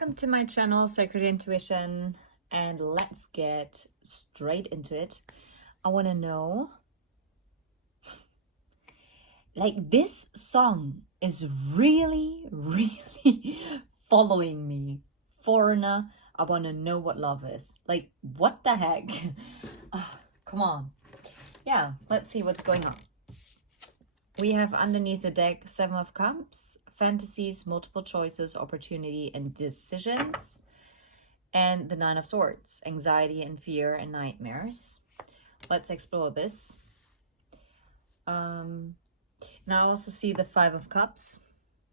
Welcome to my channel, Sacred Intuition, and let's get straight into it. I want to know, this song is really following me. Foreigner, I want to know what love is. What the heck? Come on. Yeah, let's see what's going on. We have underneath the deck 7 of Cups, fantasies, multiple choices, opportunity, and decisions. And the 9 of Swords, anxiety and fear and nightmares. Let's explore this. Now I also see the 5 of Cups.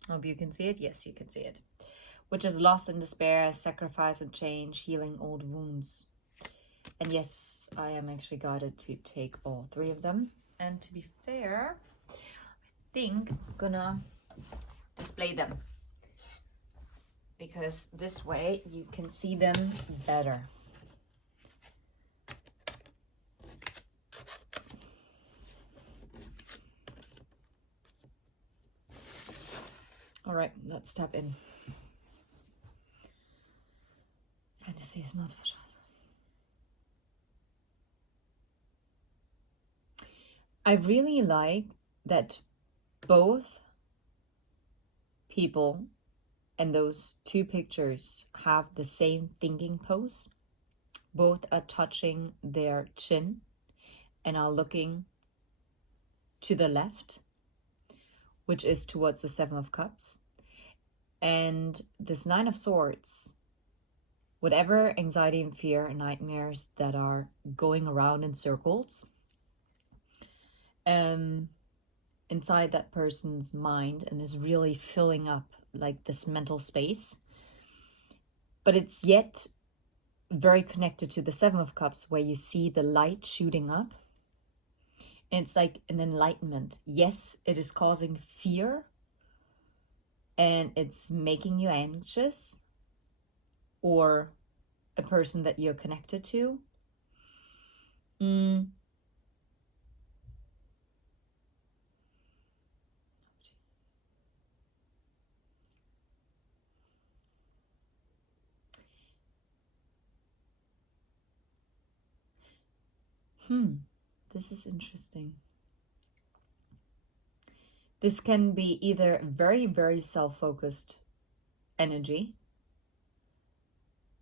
Hope you can see it. Yes, you can see it. Which is loss and despair, sacrifice and change, healing old wounds. And yes, I am actually guided to take all 3 of them. And to be fair, I think I'm gonna display them, because this way you can see them better. All right, let's tap in. Fantasies, multiple choice. I really like that both people and those 2 pictures have the same thinking pose. Both are touching their chin and are looking to the left, which is towards the 7 of Cups. And this 9 of Swords, whatever anxiety and fear and nightmares that are going around in circles inside that person's mind and is really filling up this mental space, but it's yet very connected to the 7 of Cups, where you see the light shooting up, and it's like an enlightenment. Yes, it is causing fear and it's making you anxious, or a person that you're connected to. This is interesting. This can be either very self-focused energy,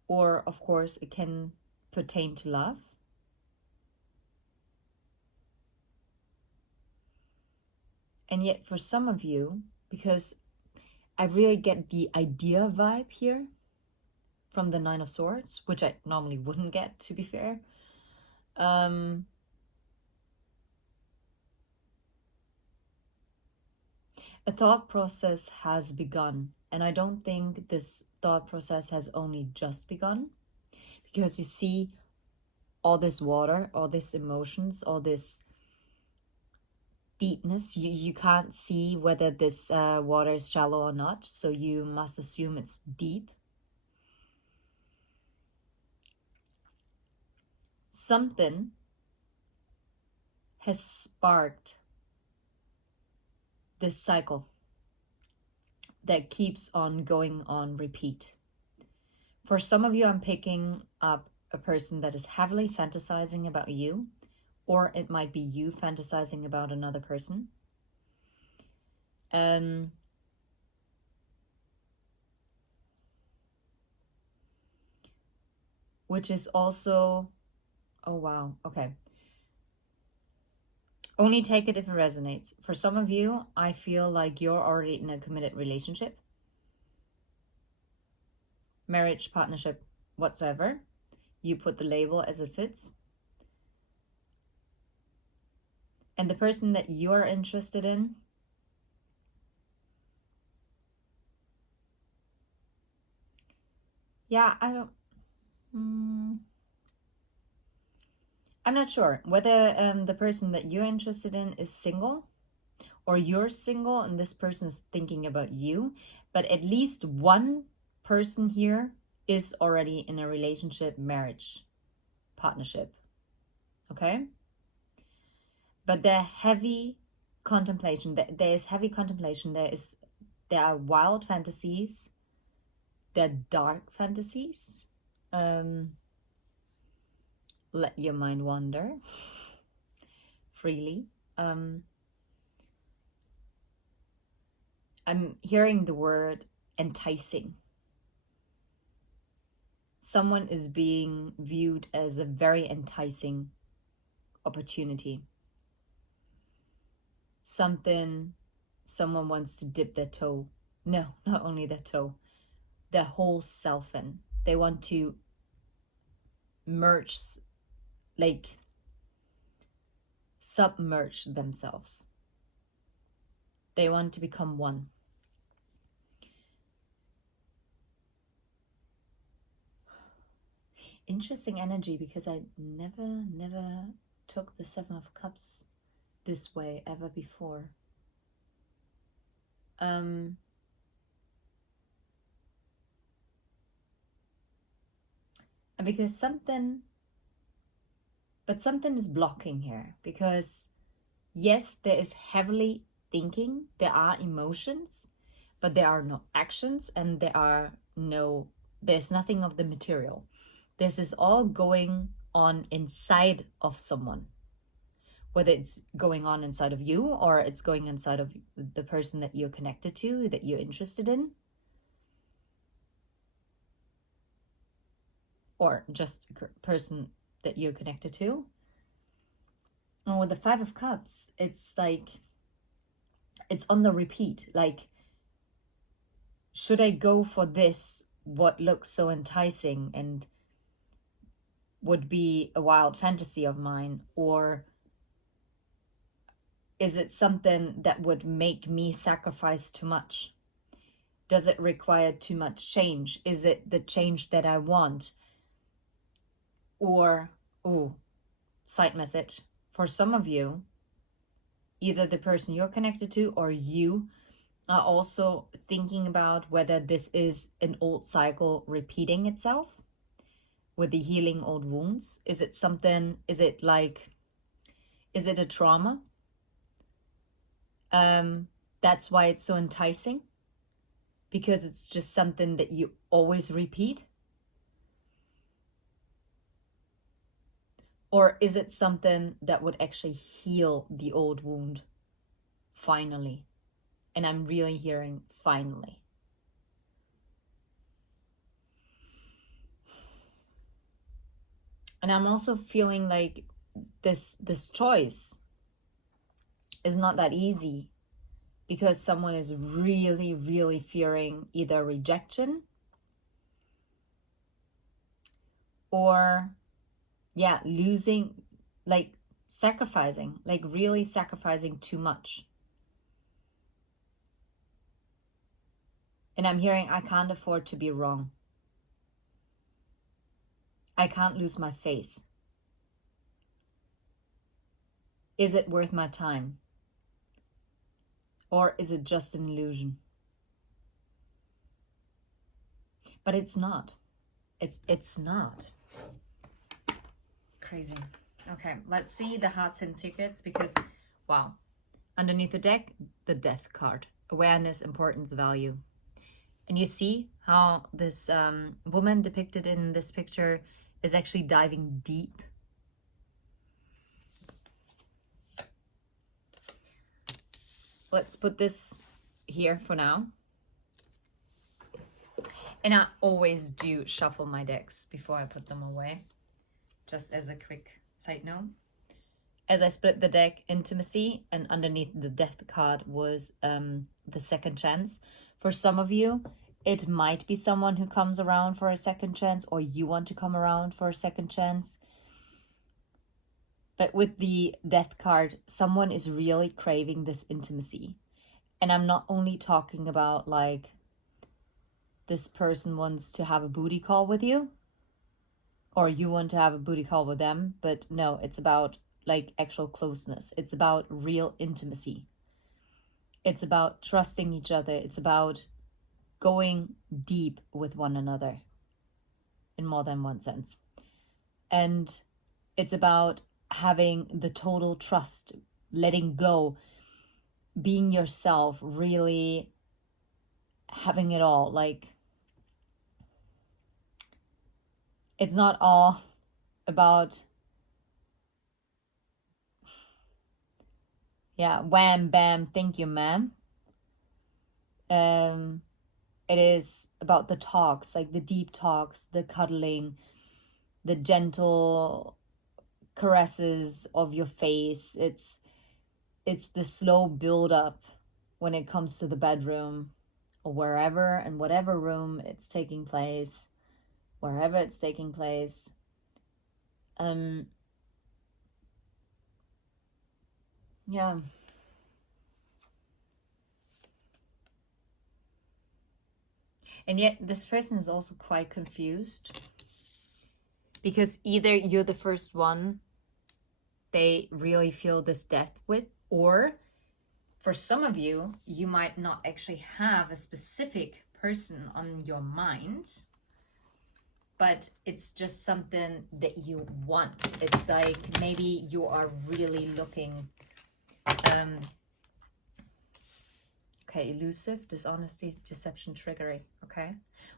or of course it can pertain to love. And yet for some of you, because I really get the idea vibe here from the 9 of Swords, which I normally wouldn't get, to be fair. A thought process has begun, and I don't think this thought process has only just begun, because you see all this water, all these emotions, all this deepness. You can't see whether this water is shallow or not, so you must assume it's deep. Something has sparked this cycle that keeps on going on repeat. For some of you, I'm picking up a person that is heavily fantasizing about you, or it might be you fantasizing about another person. Which is also, oh wow, okay. Only take it if it resonates. For some of you, I feel like you're already in a committed relationship, marriage, partnership, whatsoever. You put the label as it fits. And the person that you're interested in, yeah, I'm not sure whether the person that you're interested in is single, or you're single and this person is thinking about you, but at least one person here is already in a relationship, marriage, partnership. Okay? But there heavy contemplation. There is heavy contemplation. There are wild fantasies their dark fantasies. Let your mind wander freely. I'm hearing the word enticing. Someone is being viewed as a very enticing opportunity. Someone wants to dip their toe. No, not only their toe, their whole self in. They want to merge, like submerge themselves. They want to become one. Interesting energy, because I never took the Seven of Cups this way ever before. And because something is blocking here, because yes, there is heavily thinking, there are emotions, but there are no actions, and there's nothing of the material. This is all going on inside of someone, whether it's going on inside of you or it's going inside of the person that you're connected to, that you're interested in, or just a person that you're connected to. And with the Five of Cups, it's like, it's on the repeat. Like, should I go for this, what looks so enticing and would be a wild fantasy of mine, or is it something that would make me sacrifice too much? Does it require too much change? Is it the change that I want? Or, side message, for some of you, either the person you're connected to or you are also thinking about whether this is an old cycle repeating itself with the healing old wounds. Is it a trauma? That's why it's so enticing, because it's just something that you always repeat. Or is it something that would actually heal the old wound finally? And I'm really hearing finally. And I'm also feeling like this choice is not that easy, because someone is really fearing either rejection or losing, like sacrificing, like really sacrificing too much. And I'm hearing, I can't afford to be wrong. I can't lose my face. Is it worth my time? Or is it just an illusion? But it's not. It's not. Crazy. Okay, let's see the hearts and secrets, because, wow. Underneath the deck, the Death card. Awareness, importance, value. And you see how this woman depicted in this picture is actually diving deep. Let's put this here for now. And I always do shuffle my decks before I put them away, just as a quick side note. As I split the deck, intimacy, and underneath the Death card was the second chance. For some of you, it might be someone who comes around for a second chance, or you want to come around for a second chance. But with the Death card, someone is really craving this intimacy. And I'm not only talking about like this person wants to have a booty call with you, or you want to have a booty call with them, but no, it's about like actual closeness. It's about real intimacy. It's about trusting each other. It's about going deep with one another in more than one sense. And it's about having the total trust, letting go, being yourself, really having it all. Like, It's not all about, yeah, wham, bam, thank you, ma'am. It is about the talks, like the deep talks, the cuddling, the gentle caresses of your face. It's the slow build up when it comes to the bedroom or wherever and whatever room it's taking place, wherever it's taking place. Yeah. And yet this person is also quite confused, because either you're the first one they really feel this depth with, or for some of you, you might not actually have a specific person on your mind, but it's just something that you want. It's like maybe you are really looking, okay, elusive, dishonesty, deception, trickery. Okay,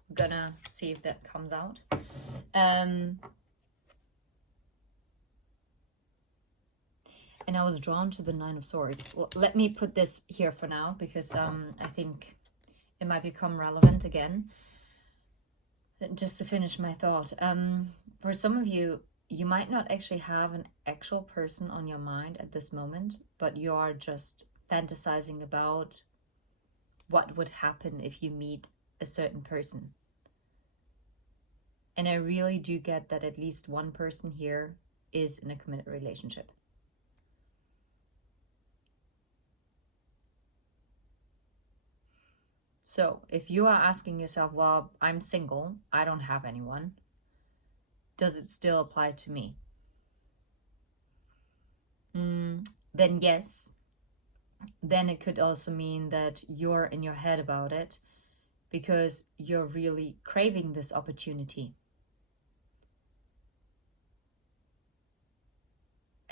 we're gonna see if that comes out. And I was drawn to the Nine of Swords. Well, let me put this here for now, because I think it might become relevant again. Just to finish my thought, for some of you, you might not actually have an actual person on your mind at this moment, but you are just fantasizing about what would happen if you meet a certain person. And I really do get that at least one person here is in a committed relationship. So if you are asking yourself, well, I'm single, I don't have anyone, does it still apply to me? Then yes. Then it could also mean that you're in your head about it because you're really craving this opportunity.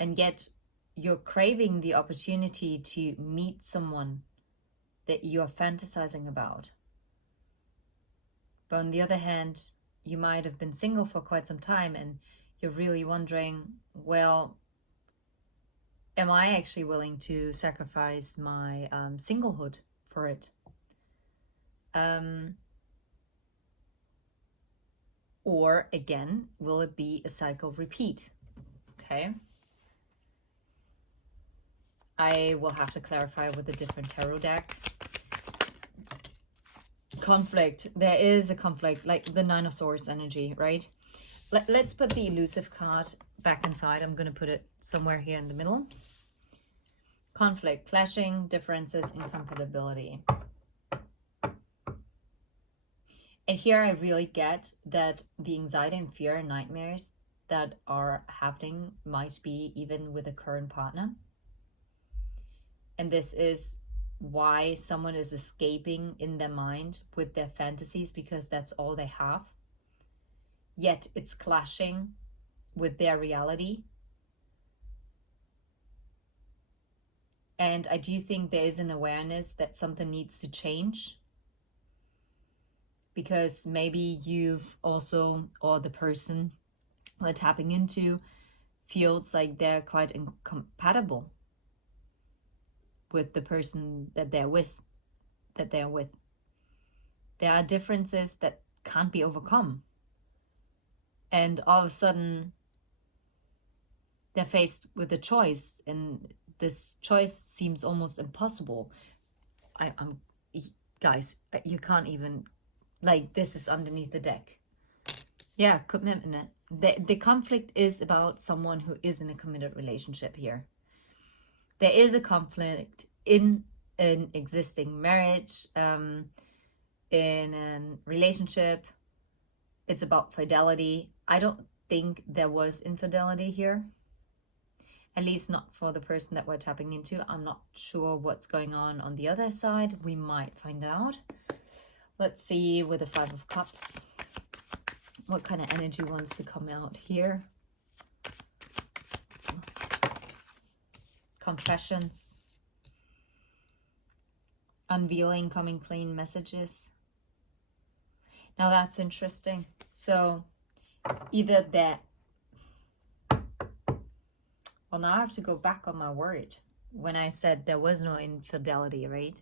And yet you're craving the opportunity to meet someone that you're fantasizing about. But on the other hand, you might have been single for quite some time and you're really wondering, well, am I actually willing to sacrifice my singlehood for it? Or again, will it be a cycle repeat? Okay. I will have to clarify with a different tarot deck. Conflict. There is a conflict, like the Nine of Swords energy, right? Let's put the elusive card back inside. I'm going to put it somewhere here in the middle. Conflict, clashing, differences, incompatibility. And here I really get that the anxiety and fear and nightmares that are happening might be even with a current partner. And this is why someone is escaping in their mind with their fantasies, because that's all they have. Yet it's clashing with their reality. And I do think there is an awareness that something needs to change, because maybe you've also, or the person we're tapping into feels like they're quite incompatible with the person that they're with. There are differences that can't be overcome. And all of a sudden, they're faced with a choice, and this choice seems almost impossible. I'm guys, you can't even, like, this is underneath the deck. Yeah, commitment. The conflict is about someone who is in a committed relationship here. There is a conflict in an existing marriage, in a relationship. It's about fidelity. I don't think there was infidelity here. At least not for the person that we're tapping into. I'm not sure what's going on the other side. We might find out. Let's see with the Five of Cups, what kind of energy wants to come out here. Confessions. Unveiling, coming clean messages. Now that's interesting. So Either that, well, now I have to go back on my word when I said there was no infidelity, right?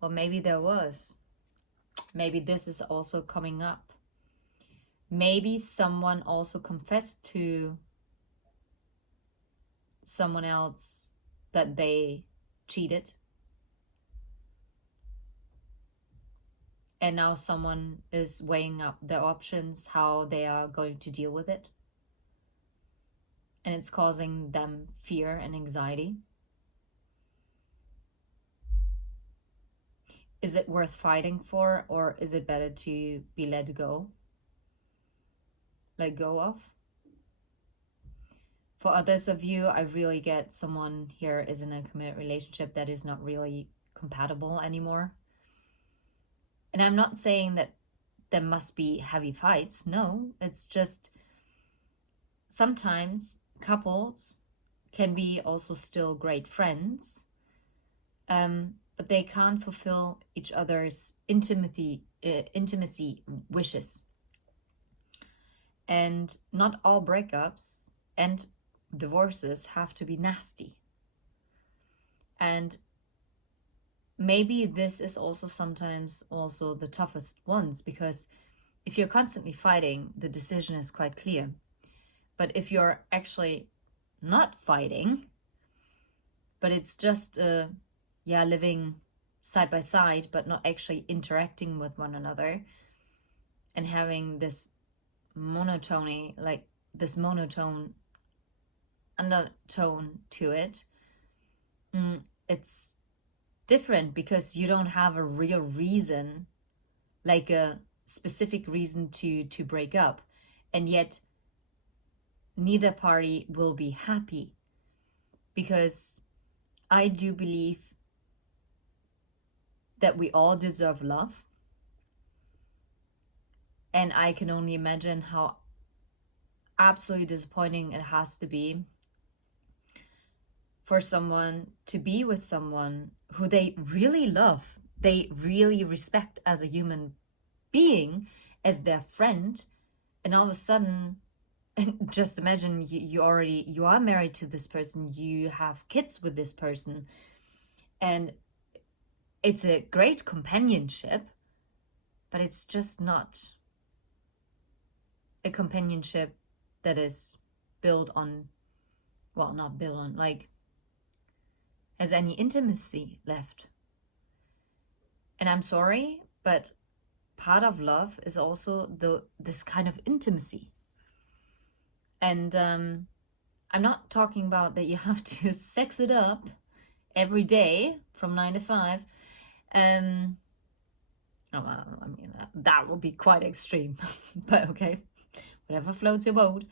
Well, maybe there was. Maybe this is also coming up. Maybe someone also confessed to someone else that they cheated. And now someone is weighing up their options, how they are going to deal with it. And it's causing them fear and anxiety. Is it worth fighting for, or is it better to be let go? Let go of? For others of you, I really get someone here is in a committed relationship that is not really compatible anymore. And I'm not saying that there must be heavy fights. No, it's just sometimes couples can be also still great friends, but they can't fulfill each other's intimacy wishes. And not all breakups and divorces have to be nasty. And maybe this is also sometimes also the toughest ones, because if you're constantly fighting, the decision is quite clear. But if you're actually not fighting, but it's just living side by side, but not actually interacting with one another, and having this monotony, like this monotone undertone to it, it's different, because you don't have a real reason, like a specific reason to break up, and yet neither party will be happy. Because I do believe that we all deserve love, and I can only imagine how absolutely disappointing it has to be for someone to be with someone who they really love, they really respect as a human being, as their friend, and all of a sudden, just imagine you are married to this person, you have kids with this person, and it's a great companionship, but it's just not a companionship that is built on, well, not built on, like, has any intimacy left. And I'm sorry, but part of love is also this kind of intimacy. And I'm not talking about that you have to sex it up every day from 9 to 5. I mean, that would be quite extreme, but okay, whatever floats your boat.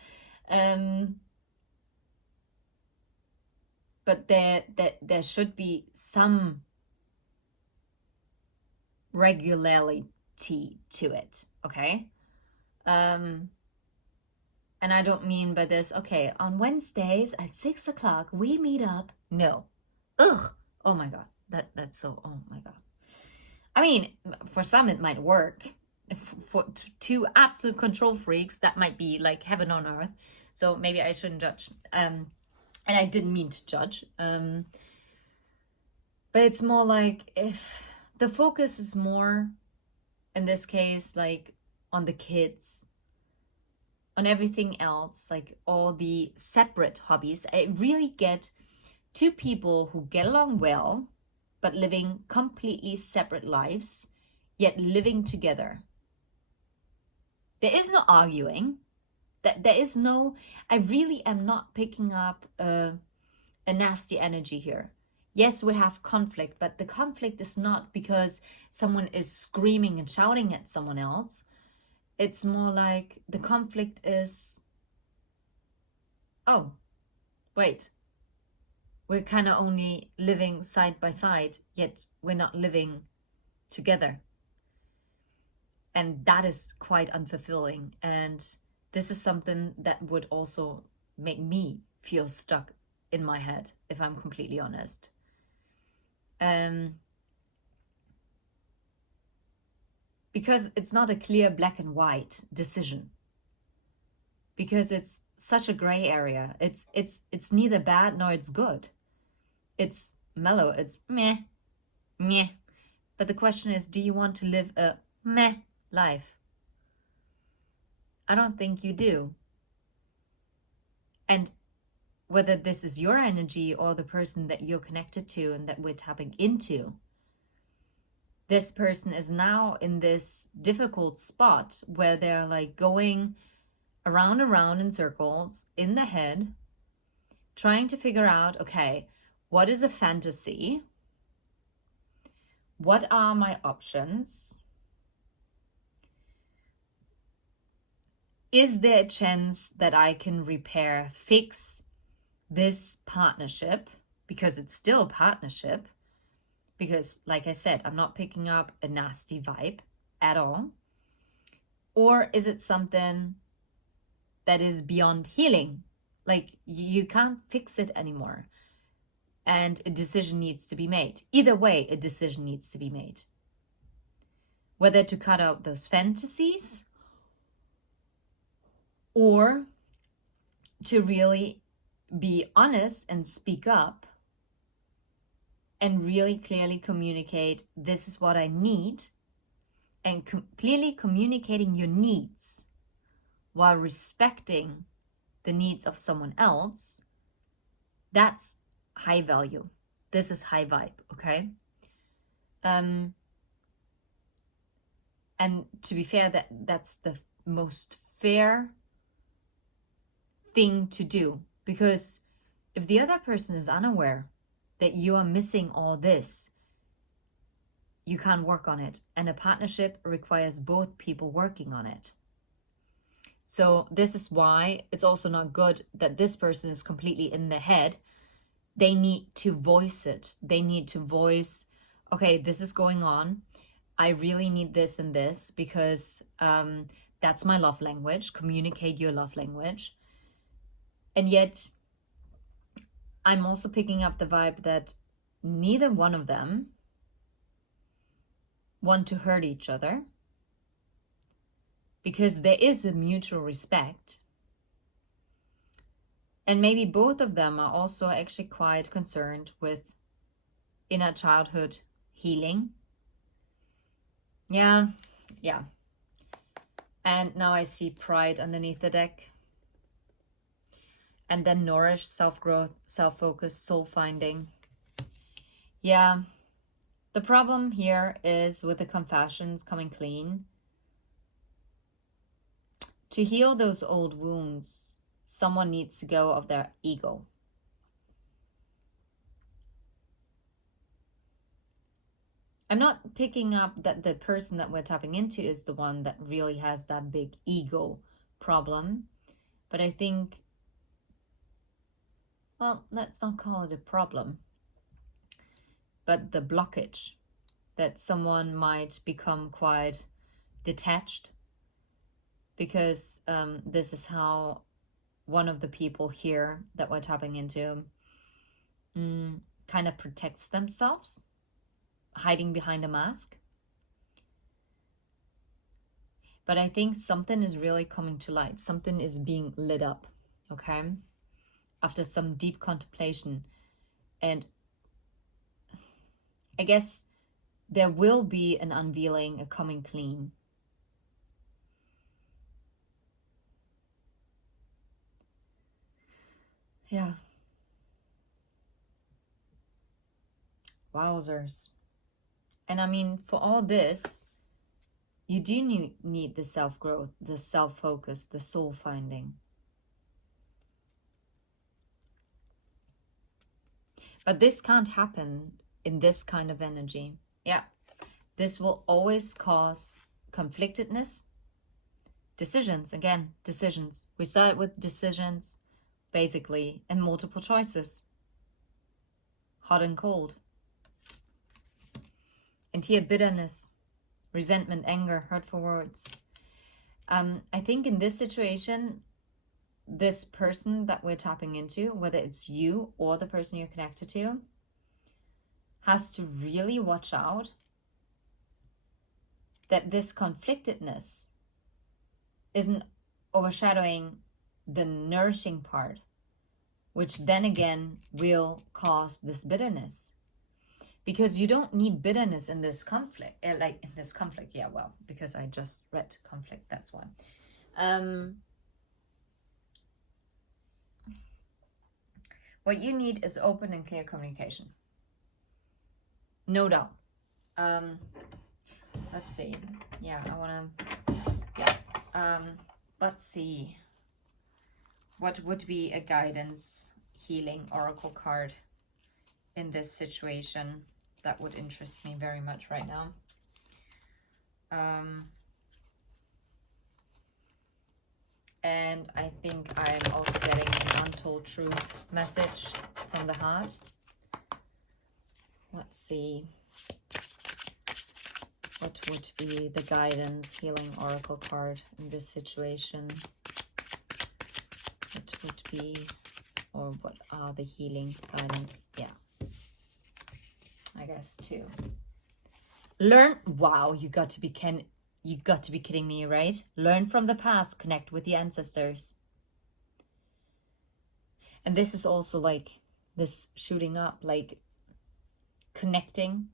But there should be some regularity to it, okay? And I don't mean by this, okay, on Wednesdays at 6 o'clock we meet up. No. Ugh. Oh my God. That's so, oh my God. I mean, for some it might work. For two absolute control freaks, that might be like heaven on earth. So maybe I shouldn't judge. And I didn't mean to judge. But it's more like, if the focus is more, in this case, like on the kids, on everything else, like all the separate hobbies. I really get two people who get along well, but living completely separate lives, yet living together. There is no arguing. There is no, I really am not picking up a nasty energy here. Yes, we have conflict, but the conflict is not because someone is screaming and shouting at someone else. It's more like the conflict is, oh, wait, we're kind of only living side by side, yet we're not living together. And that is quite unfulfilling. And this is something that would also make me feel stuck in my head, if I'm completely honest. Because it's not a clear black and white decision. because it's such a gray area. It's neither bad nor it's good. It's mellow. It's meh, meh. But the question is, do you want to live a meh life? I don't think you do. And whether this is your energy or the person that you're connected to and that we're tapping into, this person is now in this difficult spot where they're like going around and around in circles in the head, trying to figure out, okay, what is a fantasy? What are my options? Is there a chance that I can repair, fix this partnership? Because it's still a partnership. Because, like I said, I'm not picking up a nasty vibe at all. Or is it something that is beyond healing? Like, you can't fix it anymore. And a decision needs to be made. Either way, a decision needs to be made. Whether to cut out those fantasies or to really be honest and speak up and really clearly communicate, this is what I need, and clearly communicating your needs while respecting the needs of someone else. That's high value. This is high vibe, okay? And to be fair, that's the most fair thing to do, because if the other person is unaware that you are missing all this, you can't work on it. And a partnership requires both people working on it. So this is why it's also not good that this person is completely in their head. They need to voice it. They need to voice, okay, this is going on. I really need this and this because that's my love language. Communicate your love language. And yet, I'm also picking up the vibe that neither one of them want to hurt each other, because there is a mutual respect. And maybe both of them are also actually quite concerned with inner childhood healing. Yeah. And now I see pride underneath the deck. And then nourish, self-growth, self-focus, soul-finding. Yeah. The problem here is with the confessions coming clean. To heal those old wounds, someone needs to go of their ego. I'm not picking up that the person that we're tapping into is the one that really has that big ego problem. But I think, well, let's not call it a problem, but the blockage that someone might become quite detached, because this is how one of the people here that we're tapping into kind of protects themselves, hiding behind a mask. But I think something is really coming to light. Something is being lit up, okay? After some deep contemplation. And I guess there will be an unveiling, a coming clean. Yeah. Wowzers. And I mean, for all this, you do need the self-growth, the self-focus, the soul-finding. But this can't happen in this kind of energy. Yeah. This will always cause conflictedness. Decisions, again, decisions. We start with decisions, basically, and multiple choices. Hot and cold. And here, bitterness, resentment, anger, hurtful words. I think in this situation, this person that we're tapping into, whether it's you or the person you're connected to, has to really watch out that this conflictedness isn't overshadowing the nourishing part, which then again will cause this bitterness. Because you don't need bitterness in this conflict. Yeah, well, because I just read conflict, that's why. What you need is open and clear communication. No doubt. Let's see. Yeah, I want to... Yeah. Let's see. What would be a guidance healing oracle card in this situation? That would interest me very much right now. And I think I'm also getting an untold truth message from the heart. Let's see. What would be the guidance healing oracle card in this situation? What would be, or what are the healing guidance? Yeah. I guess two. Learn. Wow, you got to be kidding me, right? Learn from the past, connect with the ancestors. And this is also like this shooting up, like connecting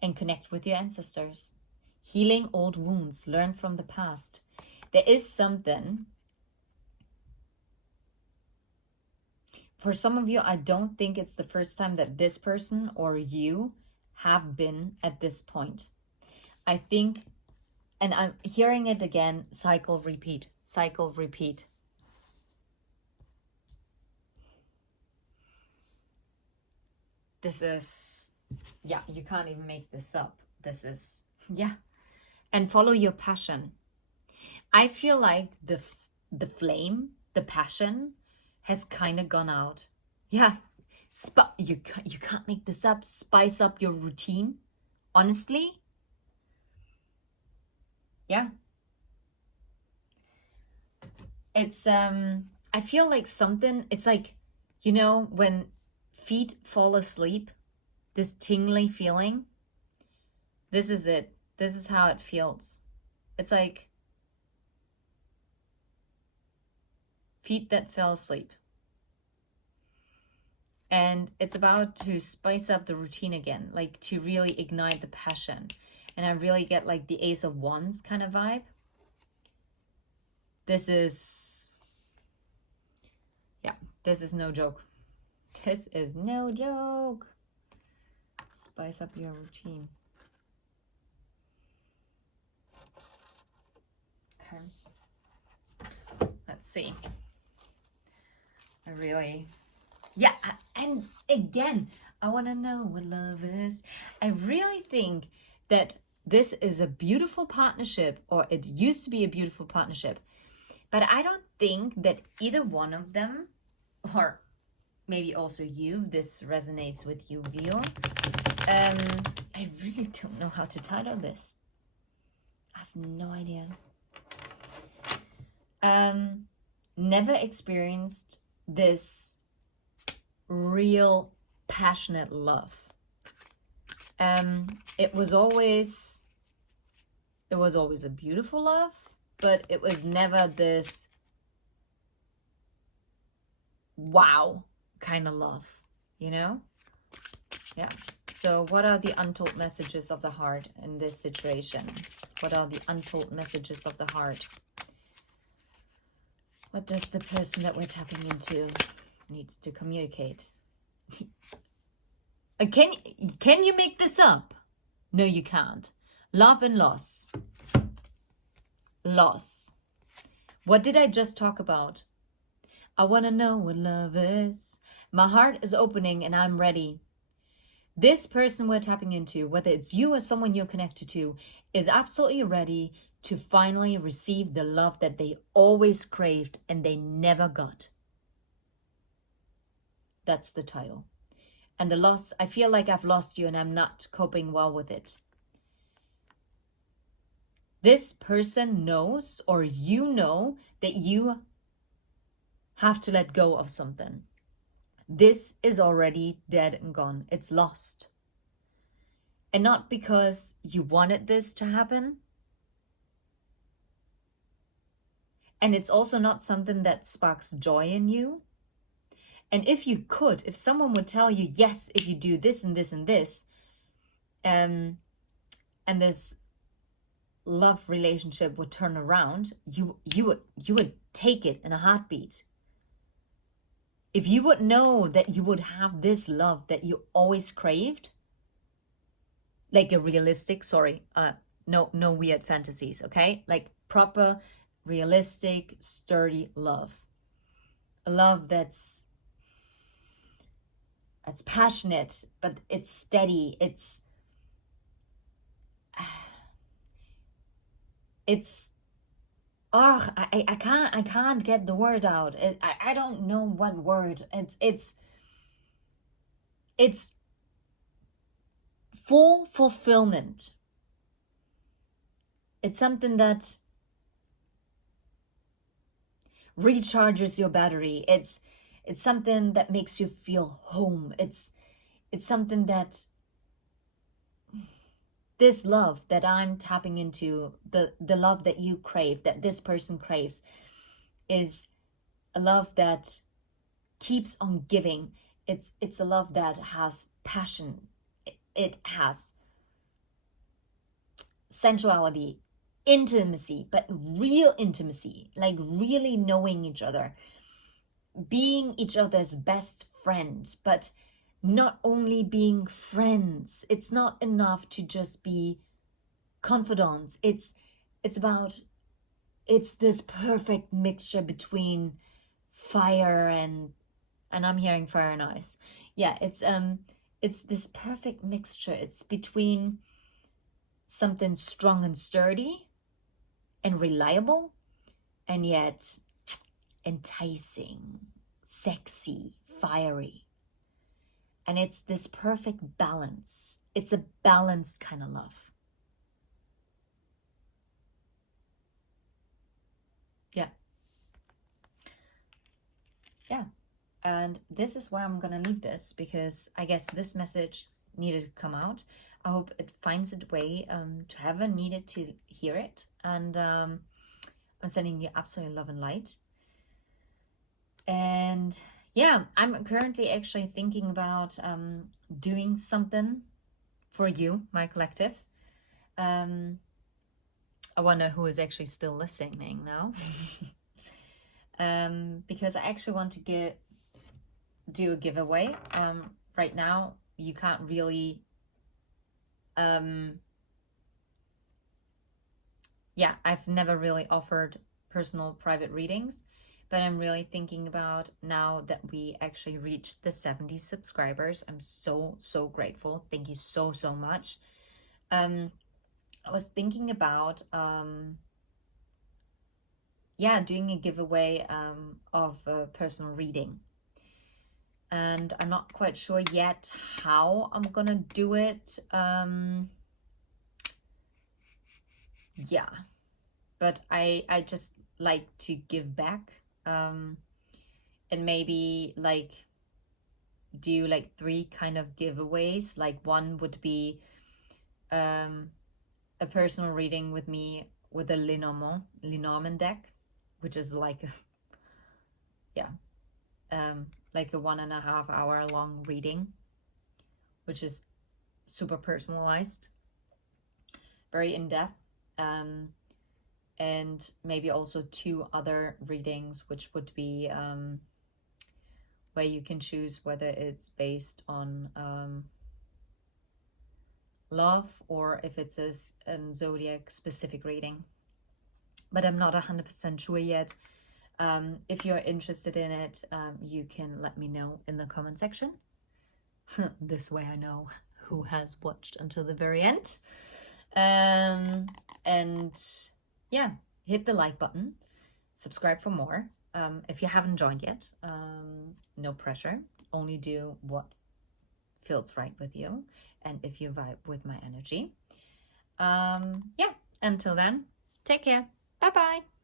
and connect with your ancestors. Healing old wounds, learn from the past. There is something. For some of you, I don't think it's the first time that this person or you have been at this point. I think, and I'm hearing it again, cycle, repeat, cycle, repeat. This is, yeah, you can't even make this up. This is, yeah. And follow your passion. I feel like the flame, the passion has kind of gone out. Yeah, you can't make this up. Spice up your routine. Honestly, yeah. It's I feel like something, it's like, you know, when feet fall asleep, this tingly feeling, this is it. This is how it feels. It's like feet that fell asleep. And it's about to spice up the routine again, like to really ignite the passion. And I really get like the Ace of Wands kind of vibe. This is, yeah, this is no joke. This is no joke. Spice up your routine. Okay. Let's see. I really... Yeah, and again, I want to know what love is. I really think that this is a beautiful partnership, or it used to be a beautiful partnership. But I don't think that either one of them, or maybe also you, this resonates with you, Leo. I really don't know how to title this. I have no idea. Never experienced this real passionate love. It was always a beautiful love, but it was never this wow kind of love, you know? Yeah. So what are the untold messages of the heart in this situation? What are the untold messages of the heart? What does the person that we're tapping into needs to communicate? Can you make this up? No, you can't. Love and loss. Loss. What did I just talk about? I want to know what love is. My heart is opening and I'm ready. This person we're tapping into, whether it's you or someone you're connected to, is absolutely ready to finally receive the love that they always craved and they never got. That's the title. And the loss, I feel like I've lost you and I'm not coping well with it. This person knows, or you know, that you have to let go of something. This is already dead and gone. It's lost. And not because you wanted this to happen. And it's also not something that sparks joy in you. And if someone would tell you, yes, if you do this and this and this, and this love relationship would turn around, you would take it in a heartbeat. If you would know that you would have this love that you always craved, like a realistic, no weird fantasies, okay? Like proper, realistic, sturdy love. A love that's passionate, but it's steady. I can't get the word out. I don't know what word. It's full fulfillment. It's something that recharges your battery. It's something that makes you feel home. It's something that this love that I'm tapping into, the love that you crave, that this person craves, is a love that keeps on giving. It's a love that has passion. It has sensuality, intimacy, but real intimacy, like really knowing each other, being each other's best friend, but not only being friends. It's not enough to just be confidants. It's this perfect mixture between fire and I'm hearing fire and ice. Yeah, it's this perfect mixture. It's between something strong and sturdy and reliable, and yet enticing, sexy, fiery. And it's this perfect balance. It's a balanced kind of love. Yeah. Yeah. And this is where I'm gonna leave this, because I guess this message needed to come out. I hope it finds its way to whoever needed to hear it. And I'm sending you absolutely love and light. And yeah, I'm currently actually thinking about doing something for you, my collective. I wonder who is actually still listening now. Because I actually want to do a giveaway. Right now, you can't really... yeah, I've never really offered personal private readings, but I'm really thinking about, now that we actually reached the 70 subscribers, I'm so grateful. Thank you so much. I was thinking about doing a giveaway of a personal reading, and I'm not quite sure yet how I'm gonna do it. Yeah, but I just like to give back, and maybe like do like 3 kind of giveaways. Like one would be a personal reading with me with a Lenormand deck, which is like like a 1.5 hour long reading, which is super personalized, very in-depth. And maybe also 2 other readings, which would be where you can choose whether it's based on love or if it's a zodiac specific reading. But I'm not 100% sure yet. If you're interested in it, you can let me know in the comment section. This way I know who has watched until the very end. And yeah, hit the like button, subscribe for more. If you haven't joined yet, no pressure, only do what feels right with you, and if you vibe with my energy. Yeah, until then, take care. Bye bye.